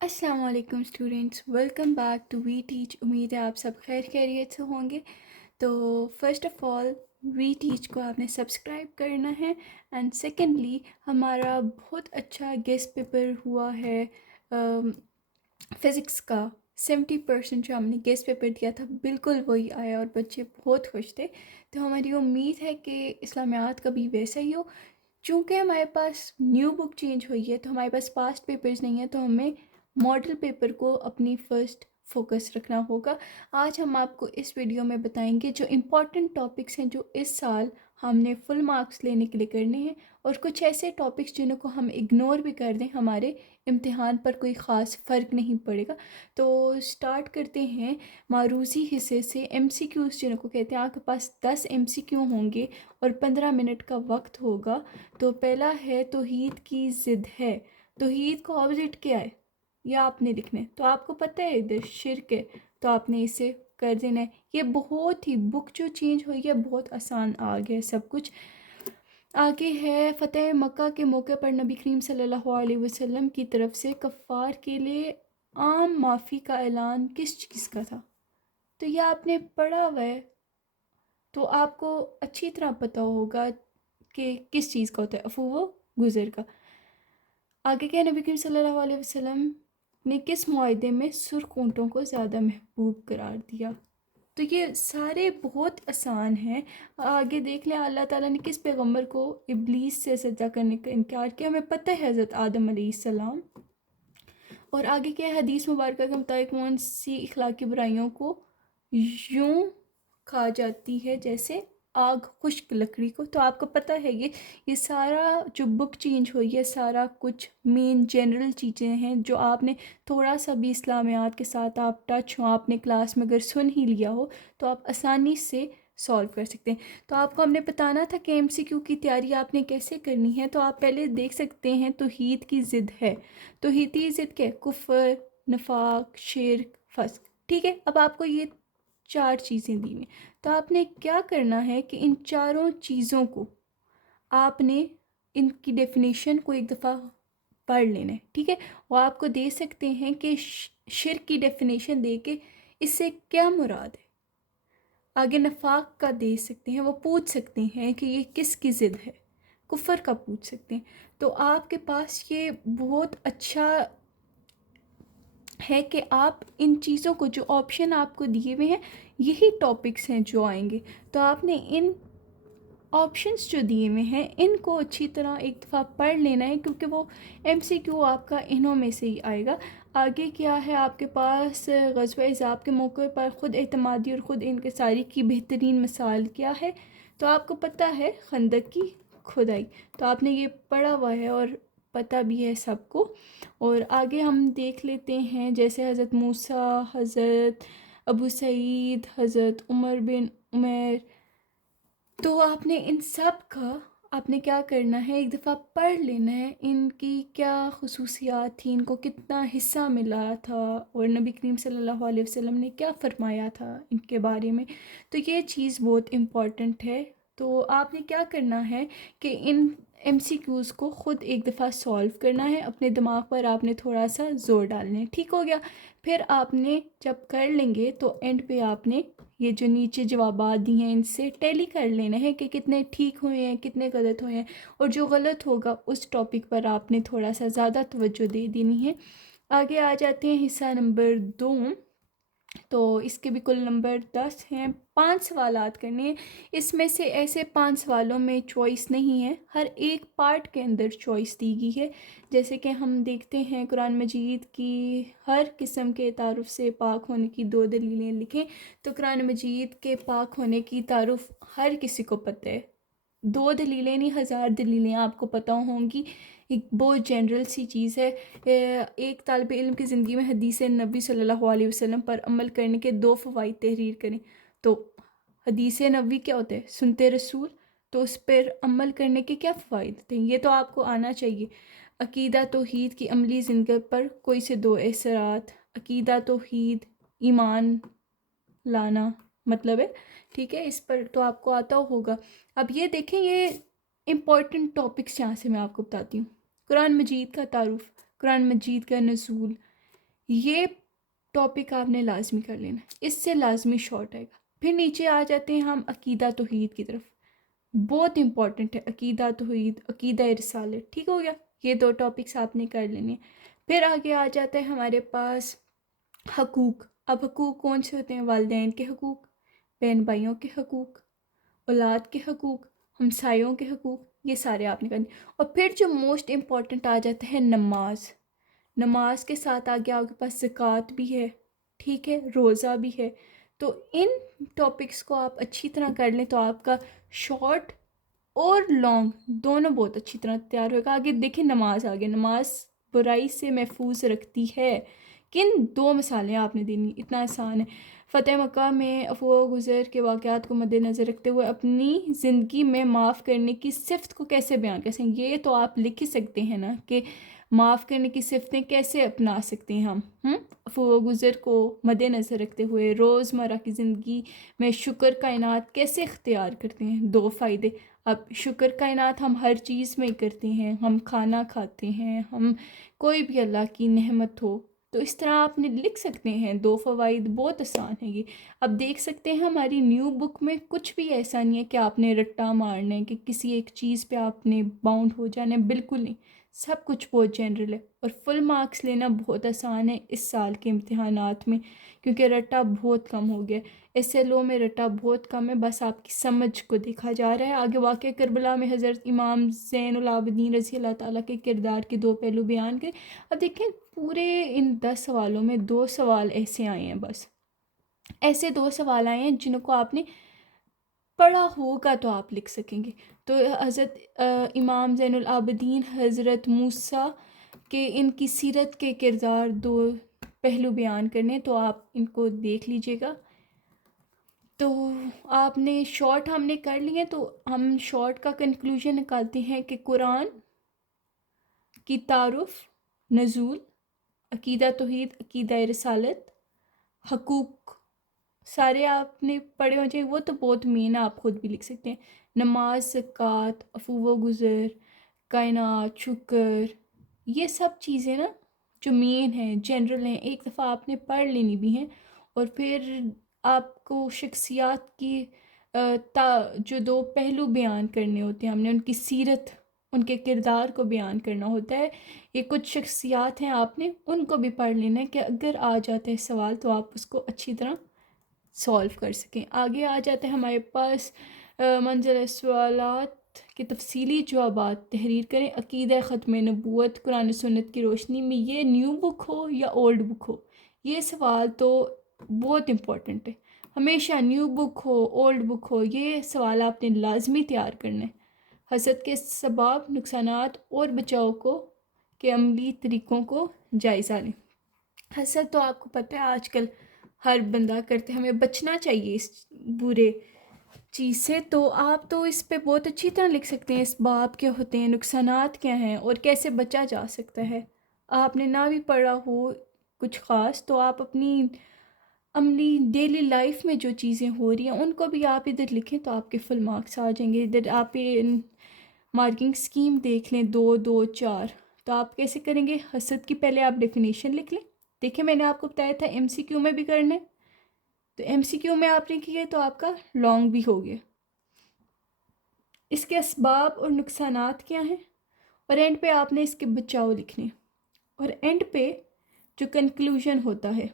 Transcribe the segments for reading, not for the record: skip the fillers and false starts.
السلام علیکم students, welcome back to We Teach. امید ہے آپ سب خیر خیریت سے ہوں گے۔ تو first of all We Teach کو آپ نے سبسکرائب کرنا ہے، اینڈ سیکنڈلی ہمارا بہت اچھا گیسٹ پیپر ہوا ہے فزکس کا۔ 70% جو ہم نے گیسٹ پیپر دیا تھا بالکل وہی آیا اور بچے بہت خوش تھے۔ تو ہماری امید ہے کہ اسلامیات کا بھی ویسا ہی ہو۔ چونکہ ہمارے پاس نیو بک چینج ہوئی ہے تو ہمارے پاس پاسٹ پیپرز نہیں ہیں، تو ہمیں ماڈل پیپر کو اپنی فرسٹ فوکس رکھنا ہوگا۔ آج ہم آپ کو اس ویڈیو میں بتائیں گے جو امپورٹنٹ ٹاپکس ہیں جو اس سال ہم نے فل مارکس لینے کے لیے کرنے ہیں، اور کچھ ایسے ٹاپکس جنہوں کو ہم اگنور بھی کر دیں ہمارے امتحان پر کوئی خاص فرق نہیں پڑے گا۔ تو سٹارٹ کرتے ہیں معروضی حصے سے۔ ایم سی کیوز جنہوں کو کہتے ہیں، آپ کے پاس 10 ایم سی کیو ہوں گے اور 15 منٹ کا وقت ہوگا۔ تو پہلا ہے توحید کی ضد ہے۔ توحید کا آپوزٹ کیا ہے یہ آپ نے لکھنا ہے۔ تو آپ کو پتہ ہے ادھر شرک ہے، تو آپ نے اسے کر دینا ہے۔ یہ بہت ہی بک جو چینج ہوئی ہے بہت آسان آ گیا ہے سب کچھ۔ آگے ہے فتح مکہ کے موقع پر نبی کریم صلی اللہ علیہ وسلم کی طرف سے کفار کے لیے عام معافی کا اعلان کس چیز کا تھا؟ تو یہ آپ نے پڑھا ہوا ہے، تو آپ کو اچھی طرح پتہ ہوگا کہ کس چیز کا ہوتا ہے، عفو و گزر کا۔ آگے کیا نبی کریم صلی اللہ علیہ وسلم نے کس معاہدے میں سرخ اونٹوں کو زیادہ محبوب قرار دیا؟ تو یہ سارے بہت آسان ہیں۔ آگے دیکھ لیں اللہ تعالیٰ نے کس پیغمبر کو ابلیس سے سجدہ کرنے کا انکار کیا؟ ہمیں پتہ ہے حضرت آدم علیہ السلام۔ اور آگے کیا ہے حدیث مبارکہ کے مطابق کون سی اخلاقی برائیوں کو یوں کھا جاتی ہے جیسے آگ خشک لکڑی کو؟ تو آپ کو پتہ ہے یہ سارا جو بک چینج ہوئی ہے سارا کچھ مین جنرل چیزیں ہیں جو آپ نے تھوڑا سا بھی اسلامیات کے ساتھ آپ ٹچ ہو، آپ نے کلاس میں اگر سن ہی لیا ہو تو آپ آسانی سے سولو کر سکتے ہیں۔ تو آپ کو ہم نے بتانا تھا کہ ایم سی کیو کی تیاری آپ نے کیسے کرنی ہے۔ تو آپ پہلے دیکھ سکتے ہیں توحید کی ضد ہے۔ توحیدی ضد کیا ہے؟ کفر، نفاق، شرک، فسق۔ ٹھیک ہے، اب آپ کو یہ 4 چیزیں دی ہیں، تو آپ نے کیا کرنا ہے کہ ان چاروں چیزوں کو آپ نے ان کی ڈیفینیشن کو ایک دفعہ پڑھ لینا ہے۔ ٹھیک ہے، وہ آپ کو دے سکتے ہیں کہ شرک کی ڈیفینیشن دے کے اس سے کیا مراد ہے۔ آگے نفاق کا دے سکتے ہیں، وہ پوچھ سکتے ہیں کہ یہ کس کی ضد ہے۔ کفر کا پوچھ سکتے ہیں۔ تو آپ کے پاس یہ بہت اچھا ہے کہ آپ ان چیزوں کو جو آپشن آپ کو دیے ہوئے ہیں یہی ٹاپکس ہیں جو آئیں گے، تو آپ نے ان آپشنس جو دیے ہوئے ہیں ان کو اچھی طرح ایک دفعہ پڑھ لینا ہے، کیونکہ وہ ایم سی کیو آپ کا انہوں میں سے ہی آئے گا۔ آگے کیا ہے آپ کے پاس غزوہ احزاب کے موقع پر خود اعتمادی اور خود انکساری کی بہترین مثال کیا ہے؟ تو آپ کو پتہ ہے خندق کی کھدائی۔ تو آپ نے یہ پڑھا ہوا ہے اور پتہ بھی ہے سب کو۔ اور آگے ہم دیکھ لیتے ہیں جیسے حضرت موسیٰ، حضرت ابو سعید، حضرت عمر بن عمیر۔ تو آپ نے ان سب کا آپ نے کیا کرنا ہے، ایک دفعہ پڑھ لینا ہے، ان کی کیا خصوصیات تھیں، ان کو کتنا حصہ ملا تھا، اور نبی کریم صلی اللہ علیہ وسلم نے کیا فرمایا تھا ان کے بارے میں۔ تو یہ چیز بہت امپورٹنٹ ہے۔ تو آپ نے کیا کرنا ہے کہ ان ایم سی کیوز کو خود ایک دفعہ سولو کرنا ہے، اپنے دماغ پر آپ نے تھوڑا سا زور ڈالنا ہے۔ ٹھیک ہو گیا؟ پھر آپ نے جب کر لیں گے تو اینڈ پہ آپ نے یہ جو نیچے جوابات دی ہیں ان سے ٹیلی کر لینا ہے کہ کتنے ٹھیک ہوئے ہیں کتنے غلط ہوئے ہیں، اور جو غلط ہوگا اس ٹاپک پر آپ نے تھوڑا سا زیادہ توجہ دے دینی ہے۔ آگے آ جاتے ہیں حصہ نمبر 2۔ تو اس کے بھی کل نمبر 10 ہیں، 5 سوالات کرنے ہیں۔ اس میں سے ایسے 5 سوالوں میں چوائس نہیں ہے، ہر ایک پارٹ کے اندر چوائس دی گئی ہے۔ جیسے کہ ہم دیکھتے ہیں قرآن مجید کی ہر قسم کے تعارف سے پاک ہونے کی 2 دلیلیں لکھیں۔ تو قرآن مجید کے پاک ہونے کی تعارف ہر کسی کو پتہ ہے، 2 دلیلیں نہیں 1000 دلیلیں آپ کو پتہ ہوں گی۔ ایک بہت جنرل سی چیز ہے۔ ایک طالب علم کی زندگی میں حدیث نبی صلی اللہ علیہ وسلم پر عمل کرنے کے 2 فوائد تحریر کریں۔ تو حدیث نبوی کیا ہوتا ہے؟ سنتے رسول۔ تو اس پر عمل کرنے کے کیا فوائد ہوتے ہیں یہ تو آپ کو آنا چاہیے۔ عقیدہ توحید کی عملی زندگی پر کوئی سے 2 اثرات۔ عقیدہ توحید ایمان لانا مطلب ہے، ٹھیک ہے، اس پر تو آپ کو آتا ہوگا۔ اب یہ دیکھیں یہ امپورٹنٹ ٹاپکس یہاں سے میں آپ کو بتاتی ہوں۔ قرآن مجید کا تعارف، قرآن مجید کا نزول، یہ ٹاپک آپ نے لازمی کر لینا، اس سے لازمی شارٹ آئے گا۔ پھر نیچے آ جاتے ہیں ہم عقیدہ توحید کی طرف، بہت امپورٹنٹ ہے عقیدہ توحید، عقیدہ رسالت، ٹھیک ہو گیا، یہ دو ٹاپکس آپ نے کر لینے ہیں۔ پھر آگے آ جاتا ہے ہمارے پاس حقوق۔ اب حقوق کون سے ہوتے ہیں؟ والدین کے حقوق، بہن بھائیوں کے حقوق، اولاد کے حقوق، ہمسایوں کے حقوق، یہ سارے آپ نے کرنے۔ اور پھر جو موسٹ امپورٹنٹ آ جاتا ہے نماز۔ نماز کے ساتھ آگے آپ کے پاس زکوٰۃ بھی ہے، ٹھیک ہے، روزہ بھی ہے۔ تو ان ٹاپکس کو آپ اچھی طرح کر لیں تو آپ کا شارٹ اور لانگ دونوں بہت اچھی طرح تیار ہوگا۔ آگے دیکھیں نماز، آگے نماز برائی سے محفوظ رکھتی ہے۔ کن دو مثالیں آپ نے دینی، اتنا آسان ہے۔ فتح مکہ میں افواہ و گزر کے واقعات کو مد نظر رکھتے ہوئے اپنی زندگی میں معاف کرنے کی صفت کو کیسے بیان کر سکیں؟ یہ تو آپ لکھ ہی سکتے ہیں نا کہ معاف کرنے کی صفتیں کیسے اپنا سکتے ہیں ہم، افواہ و گزر کو مد نظر رکھتے ہوئے روزمرہ کی زندگی میں شکر کائنات کیسے اختیار کرتے ہیں؟ دو فائدے۔ اب شکر کائنات ہم ہر چیز میں کرتے ہیں، ہم کھانا کھاتے ہیں، ہم کوئی بھی اللہ کی نعمت ہو تو اس طرح آپ نے لکھ سکتے ہیں، دو فوائد، بہت آسان ہے یہ۔ اب دیکھ سکتے ہیں ہماری نیو بک میں کچھ بھی ایسا نہیں ہے کہ آپ نے رٹا مارنا ہے، کہ کسی ایک چیز پہ آپ نے باؤنڈ ہو جانا ہے، بالکل نہیں، سب کچھ بہت جنرل ہے۔ اور فل مارکس لینا بہت آسان ہے اس سال کے امتحانات میں، کیونکہ رٹا بہت کم ہو گیا۔ ایس ایل او میں رٹا بہت کم ہے، بس آپ کی سمجھ کو دیکھا جا رہا ہے۔ آگے واقعہ کربلا میں حضرت امام زین العابدین رضی اللہ تعالیٰ کے کردار کے دو پہلو بیان کریں۔ اب دیکھیں پورے ان 10 سوالوں میں 2 سوال ایسے آئے ہیں، بس ایسے 2 سوال آئے ہیں جن کو آپ نے پڑھا ہوگا تو آپ لکھ سکیں گے۔ تو حضرت امام زین العابدین حضرت موسیٰ کہ ان کی سیرت کے کردار 2 پہلو بیان کرنے، تو آپ ان کو دیکھ لیجئے گا۔ تو آپ نے شارٹ ہم نے کر لیے، تو ہم شارٹ کا کنکلوژن نکالتے ہیں کہ قرآن کی تعارف، نزول، عقیدہ توحید، عقیدہ رسالت، حقوق، سارے آپ نے پڑھے ہو جائے، وہ تو بہت مین ہے، آپ خود بھی لکھ سکتے ہیں۔ نماز، زکوٰۃ، عفو و گزر، کائنات، شکر، یہ سب چیزیں نا جو مین ہیں، جنرل ہیں، ایک دفعہ آپ نے پڑھ لینی بھی ہیں۔ اور پھر آپ کو شخصیات کی جو 2 پہلو بیان کرنے ہوتے ہیں، ہم نے ان کی سیرت، ان کے کردار کو بیان کرنا ہوتا ہے۔ یہ کچھ شخصیات ہیں، آپ نے ان کو بھی پڑھ لینا ہے کہ اگر آ جاتا ہے سوال تو آپ اس کو اچھی طرح سولو کر سکیں۔ آگے آ جاتے ہیں ہمارے پاس منزل سوالات کے تفصیلی جوابات تحریر کریں۔ عقیدہ ختم نبوت قرآن سنت کی روشنی میں، یہ نیو بک ہو یا اولڈ بک ہو، یہ سوال تو بہت امپورٹنٹ ہے۔ ہمیشہ نیو بک ہو، اولڈ بک ہو، یہ سوال آپ نے لازمی تیار کرنا ہے۔ حسد کے اسباب، نقصانات اور بچاؤ کے عملی طریقوں کو جائزہ لیں۔ حسد تو آپ کو پتہ ہے آج کل ہر بندہ کرتے، ہمیں بچنا چاہیے اس برے چیز سے۔ تو آپ تو اس پہ بہت اچھی طرح لکھ سکتے ہیں، اسباب کیا ہوتے ہیں، نقصانات کیا ہیں، اور کیسے بچا جا سکتا ہے۔ آپ نے نہ بھی پڑھا ہو کچھ خاص تو آپ اپنی عملی ڈیلی لائف میں جو چیزیں ہو رہی ہیں ان کو بھی آپ ادھر لکھیں تو آپ کے فل مارکس آ جائیں گے۔ ادھر آپ مارکنگ سکیم دیکھ لیں، 2 2 4، تو آپ کیسے کریں گے؟ حسد کی پہلے آپ ڈیفینیشن لکھ لیں۔ دیکھیں میں نے آپ کو بتایا تھا ایم سی کیو میں بھی کرنا ہے، تو ایم سی کیو میں آپ نے کیا تو آپ کا لانگ بھی ہو گیا۔ اس کے اسباب اور نقصانات کیا ہیں، اور اینڈ پہ آپ نے اس کے بچاؤ لکھنے، اور اینڈ پہ جو کنکلوژن ہوتا ہے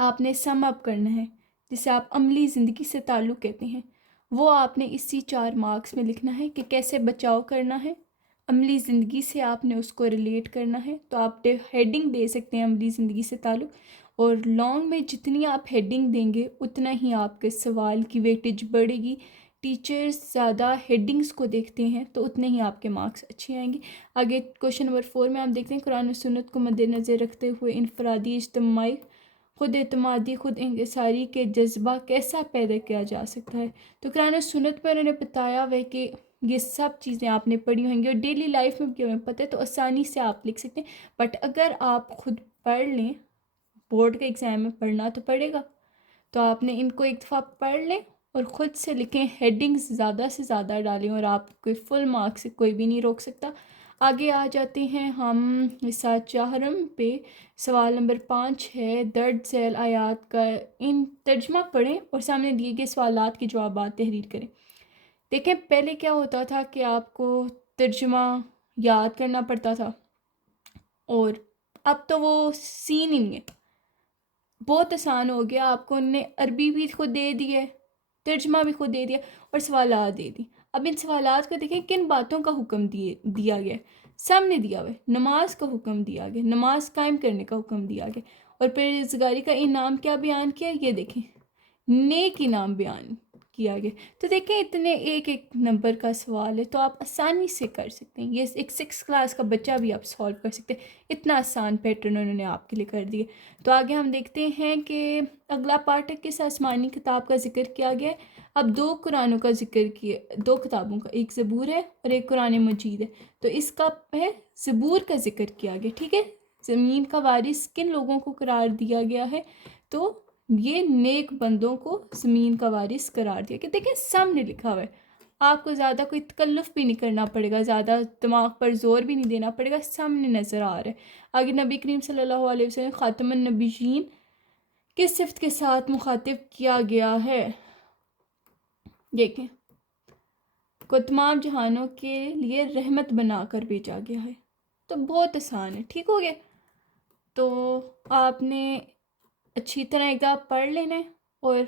آپ نے سم اپ کرنا ہے، جسے آپ عملی زندگی سے تعلق کہتے ہیں، وہ آپ نے اسی 4 مارکس میں لکھنا ہے کہ کیسے بچاؤ کرنا ہے، عملی زندگی سے آپ نے اس کو ریلیٹ کرنا ہے۔ تو آپ ہیڈنگ دے سکتے ہیں عملی زندگی سے تعلق، اور لانگ میں جتنی آپ ہیڈنگ دیں گے اتنا ہی آپ کے سوال کی ویٹیج بڑھے گی۔ ٹیچرز زیادہ ہیڈنگز کو دیکھتے ہیں تو اتنے ہی آپ کے مارکس اچھے آئیں گے۔ آگے کوشچن نمبر 4 میں آپ دیکھتے ہیں قرآن و سنت کو مد نظر رکھتے ہوئے انفرادی، اجتماعی، خود اعتمادی، خود انحصاری کے جذبہ کیسا پیدا کیا جا سکتا ہے؟ تو قرآن و سنت پر انہوں نے بتایا ہوا ہے کہ یہ سب چیزیں آپ نے پڑھی ہوئیں گی اور ڈیلی لائف میں بھی ہمیں پتہ ہے، تو آسانی سے آپ لکھ سکتے ہیں۔ بٹ اگر آپ خود پڑھ لیں، بورڈ کے ایگزام میں پڑھنا تو پڑے گا، تو آپ نے ان کو ایک دفعہ پڑھ لیں اور خود سے لکھیں، ہیڈنگز زیادہ سے زیادہ ڈالیں، اور آپ کوئی فل مارکس سے کوئی بھی نہیں روک سکتا۔ آگے آ جاتے ہیں ہم حصہ چہارم پہ۔ سوال نمبر 5 ہے، درج ذیل آیات کا ان ترجمہ پڑھیں اور سامنے دیے گئے سوالات کے جوابات تحریر کریں۔ دیکھیں پہلے کیا ہوتا تھا کہ آپ کو ترجمہ یاد کرنا پڑتا تھا، اور اب تو وہ سین ہی نہیں ہے، بہت آسان ہو گیا۔ آپ کو انہوں نے عربی بھی خود دے دی ہے، ترجمہ بھی خود دے دیا اور سوالات دے دی۔ اب ان سوالات کو دیکھیں کن باتوں کا حکم دیا گیا ہے، سامنے دیا ہوا ہے، نماز کا حکم دیا گیا، نماز قائم کرنے کا حکم دیا گیا، اور پرہیزگاری کا انعام کیا بیان کیا، یہ دیکھیں نیک انعام بیان کیا گیا۔ تو دیکھیں اتنے ایک ایک نمبر کا سوال ہے، تو آپ آسانی سے کر سکتے ہیں، یہ ایک 6 کلاس کا بچہ بھی آپ سالو کر سکتے ہیں، اتنا آسان پیٹرن انہوں نے آپ کے لیے کر دیا۔ تو آگے ہم دیکھتے ہیں کہ اگلا پارٹ ہے کس آسمانی کتاب کا ذکر کیا گیا ہے۔ اب 2 قرآنوں کا ذکر کیا، 2 کتابوں کا، ایک زبور ہے اور ایک قرآن مجید ہے۔ تو اس کا ہے زبور کا ذکر کیا گیا، ٹھیک ہے۔ زمین کا وارث کن لوگوں کو قرار دیا گیا ہے، تو یہ نیک بندوں کو زمین کا وارث قرار دیا گیا۔ دیکھیں سامنے لکھا ہوا ہے، آپ کو زیادہ کوئی تکلف بھی نہیں کرنا پڑے گا، زیادہ دماغ پر زور بھی نہیں دینا پڑے گا، سامنے نظر آ رہا ہے۔ آگے نبی کریم صلی اللہ علیہ وسلم خاتم النبیین کس صفت کے ساتھ مخاطب کیا گیا ہے، دیکھیں کو تمام جہانوں کے لیے رحمت بنا کر بھیجا گیا ہے۔ تو بہت آسان ہے، ٹھیک ہو گیا۔ تو آپ نے اچھی طرح ایک دفعہ پڑھ لینا ہے اور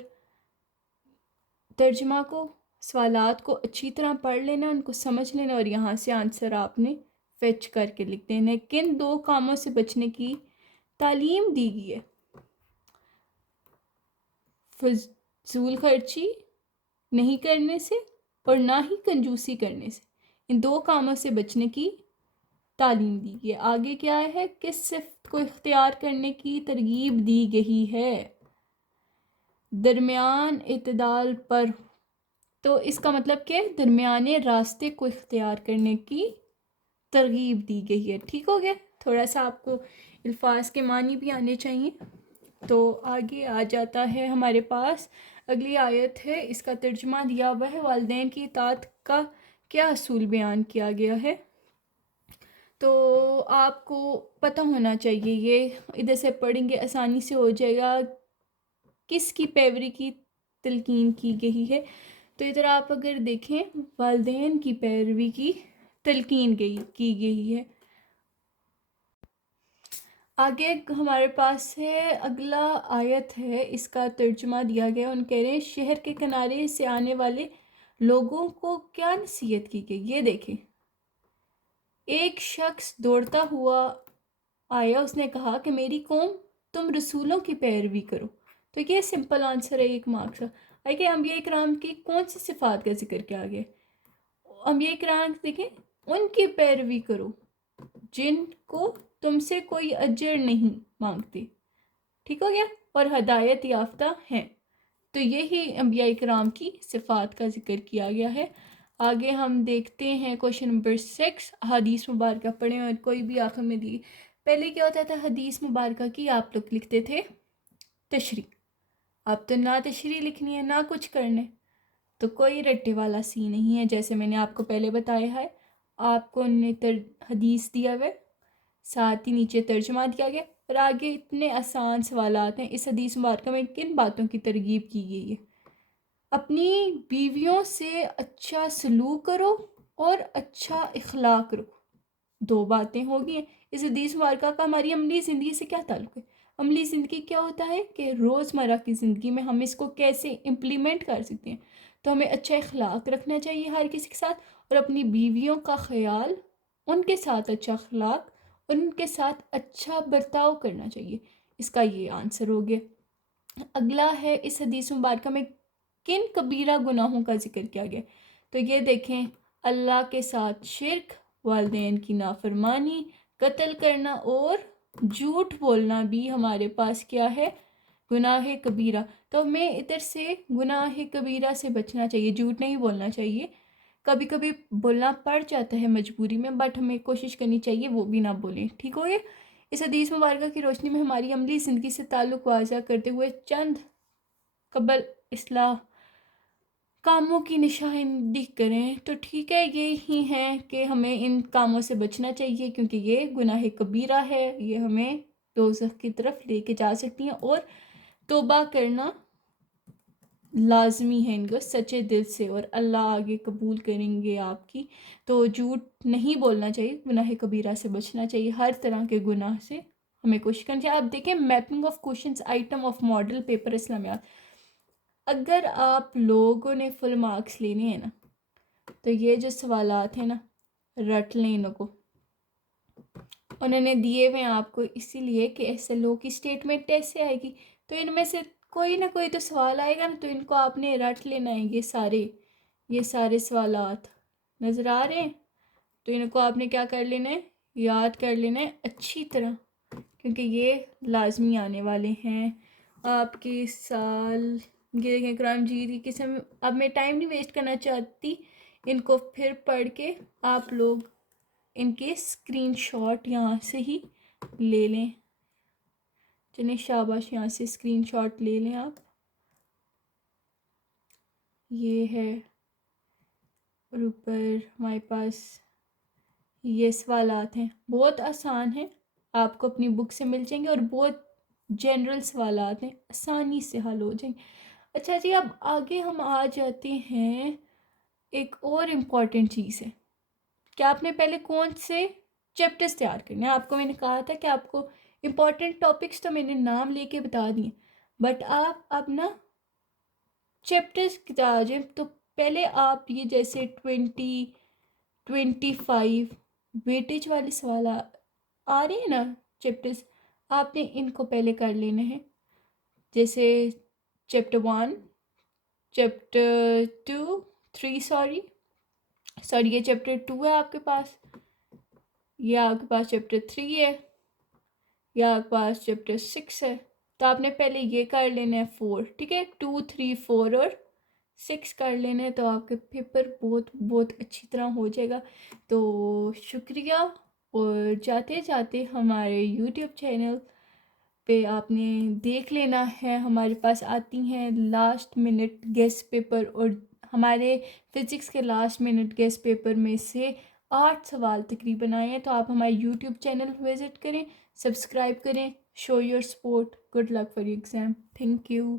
ترجمہ کو، سوالات کو اچھی طرح پڑھ لینا، ان کو سمجھ لینا، اور یہاں سے آنسر آپ نے فیچ کر کے لکھ دینا ہے۔ کن 2 کاموں سے بچنے کی تعلیم دی گئی ہے؟ فضول خرچی نہیں کرنے سے اور نہ ہی کنجوسی کرنے سے، ان 2 کاموں سے بچنے کی تعلیم دی گئی ہے۔ آگے کیا ہے، کس صفت کو اختیار کرنے کی ترغیب دی گئی ہے؟ درمیان اعتدال پر، تو اس کا مطلب کہ درمیانے راستے کو اختیار کرنے کی ترغیب دی گئی ہے، ٹھیک ہو گیا۔ تھوڑا سا آپ کو الفاظ کے معنی بھی آنے چاہیے۔ تو آگے آ جاتا ہے ہمارے پاس اگلی آیت ہے، اس کا ترجمہ دیا ہوا ہے، والدین کی اطاعت کا کیا اصول بیان کیا گیا ہے۔ تو آپ کو پتہ ہونا چاہیے، یہ ادھر سے پڑھیں گے آسانی سے ہو جائے گا، کس کی پیروی کی تلقین کی گئی ہے۔ تو ادھر آپ اگر دیکھیں، والدین کی پیروی کی تلقین کی گئی ہے۔ آگے ہمارے پاس ہے اگلا آیت ہے، اس کا ترجمہ دیا گیا، ان کہہ رہے ہیں شہر کے کنارے سے آنے والے لوگوں کو کیا نصیحت کی گئی، یہ دیکھیں ایک شخص دوڑتا ہوا آیا، اس نے کہا کہ میری قوم تم رسولوں کی پیروی کرو۔ تو یہ سمپل آنسر ہے 1 مارکس کا۔ آگے انبیاء کرام کی کون سی صفات کا ذکر کیا گیا؟ انبیاء کرام دیکھیں، ان کی پیروی کرو جن کو تم سے کوئی اجر نہیں مانگتے، ٹھیک ہو گیا، اور ہدایت یافتہ ہیں۔ تو یہی انبیاء کرام کی صفات کا ذکر کیا گیا ہے۔ آگے ہم دیکھتے ہیں کوشچن نمبر 6، حدیث مبارکہ پڑھیں اور کوئی بھی آخر میں دی۔ پہلے کیا ہوتا تھا، حدیث مبارکہ کی آپ لوگ لکھتے تھے تشریح، اب تو نہ تشریح لکھنی ہے نہ کچھ کرنے، تو کوئی رٹے والا سی نہیں ہے، جیسے میں نے آپ کو پہلے بتایا ہے۔ آپ کو نے حدیث دیا ہوا ہے، ساتھ ہی نیچے ترجمہ دیا گیا، اور آگے اتنے آسان سوالات ہیں۔ اس حدیث مبارکہ میں کن باتوں کی ترغیب کی گئی ہے؟ اپنی بیویوں سے اچھا سلوک کرو اور اچھا اخلاق رکھو، 2 باتیں ہو گئی ہیں۔ اس حدیث مبارکہ کا ہماری عملی زندگی سے کیا تعلق ہے؟ عملی زندگی کیا ہوتا ہے کہ روزمرہ کی زندگی میں ہم اس کو کیسے امپلیمنٹ کر سکتے ہیں۔ تو ہمیں اچھا اخلاق رکھنا چاہیے ہر کسی کے ساتھ، اور اپنی بیویوں کا خیال، ان کے ساتھ اچھا اخلاق، ان کے ساتھ اچھا برتاؤ کرنا چاہیے۔ اس کا یہ آنسر ہو گیا۔ اگلا ہے، اس حدیث مبارکہ میں کن کبیرہ گناہوں کا ذکر کیا گیا؟ تو یہ دیکھیں، اللہ کے ساتھ شرک، والدین کی نافرمانی، قتل کرنا اور جھوٹ بولنا بھی ہمارے پاس کیا ہے، گناہ کبیرہ۔ تو ہمیں ادھر سے گناہ کبیرہ سے بچنا چاہیے، جھوٹ نہیں بولنا چاہیے۔ کبھی کبھی بولنا پڑ جاتا ہے مجبوری میں، بٹ ہمیں کوشش کرنی چاہیے وہ بھی نہ بولیں، ٹھیک ہو گیا۔ اس حدیث مبارکہ کی روشنی میں ہماری عملی زندگی سے تعلق واضح کرتے ہوئے چند قبل اصلاح کاموں کی نشاندہی کریں تو ٹھیک ہے، یہی ہیں کہ ہمیں ان کاموں سے بچنا چاہیے کیونکہ یہ گناہ کبیرہ ہے، یہ ہمیں دوزخ کی طرف لے کے جا سکتی ہیں، اور توبہ کرنا لازمی ہے ان کو سچے دل سے، اور اللہ آگے قبول کریں گے آپ کی۔ تو جھوٹ نہیں بولنا چاہیے، گناہ کبیرہ سے بچنا چاہیے، ہر طرح کے گناہ سے ہمیں کوشش کرنی چاہیے۔ آپ دیکھیں mapping of questions item of model paper اسلامیات، اگر آپ لوگوں نے فل مارکس لینے ہیں نا تو یہ جو سوالات ہیں نا رٹ لیں انہوں کو، انہوں نے دیے ہوئے ہیں آپ کو اسی لیے کہ ایسے لوگ کی اسٹیٹمنٹ ایسے آئے گی، تو ان میں سے کوئی نہ کوئی تو سوال آئے گا نا، تو ان کو آپ نے رٹ لینا ہے، یہ سارے سوالات نظر آ رہے ہیں، تو ان کو آپ نے کیا کر لینا ہے، یاد کر لینا ہے اچھی طرح، کیونکہ یہ لازمی آنے والے ہیں آپ کے سال گرے قرآن جی قسم۔ اب میں ٹائم نہیں ویسٹ کرنا چاہتی، ان کو پھر پڑھ کے آپ لوگ ان کے اسکرین شاٹ یہاں سے ہی لے لیں، چلیں شاباش، یہاں سے اسکرین شاٹ لے لیں آپ، یہ ہے، اور اوپر ہمارے پاس یہ سوالات ہیں، بہت آسان ہیں، آپ کو اپنی بک سے مل جائیں گے، اور بہت جنرل سوالات ہیں، آسانی سے حل ہو جائیں گے۔ اچھا جی، اب آگے ہم آ جاتے ہیں، ایک اور امپورٹنٹ چیز ہے کہ آپ نے پہلے کون سے چیپٹرز تیار کرنے ہیں۔ آپ کو میں نے کہا تھا کہ آپ کو امپورٹنٹ ٹاپکس تو میں نے نام لے کے بتا دیے، بٹ آپ اب نا چیپٹرز کی آ جائیں، تو پہلے آپ یہ جیسے 25 ویٹیج والے سوال آ رہے ہیں نا چیپٹرز، آپ نے ان کو پہلے کر لینے ہیں، جیسے چیپٹر 1، چیپٹر 2، 3 سوری یہ چیپٹر 2 ہے آپ کے پاس، یہ آپ کے پاس چیپٹر 3 ہے، یہ آپ کے پاس چیپٹر 6 ہے، تو آپ نے پہلے یہ کر لینا ہے 4، ٹھیک ہے، 2، 3، 4 اور 6 کر لینا ہے، تو آپ کے پیپر بہت اچھی طرح ہو جائے گا۔ تو شکریہ، اور جاتے جاتے ہمارے یوٹیوب چینل پہ آپ نے دیکھ لینا ہے، ہمارے پاس آتی ہیں لاسٹ منٹ گیسٹ پیپر، اور ہمارے فزکس کے لاسٹ منٹ گیسٹ پیپر میں سے 8 سوال تقریباً آئے ہیں، تو آپ ہمارے یوٹیوب چینل وزٹ کریں، سبسکرائب کریں، show your support, good luck for your exam, thank you.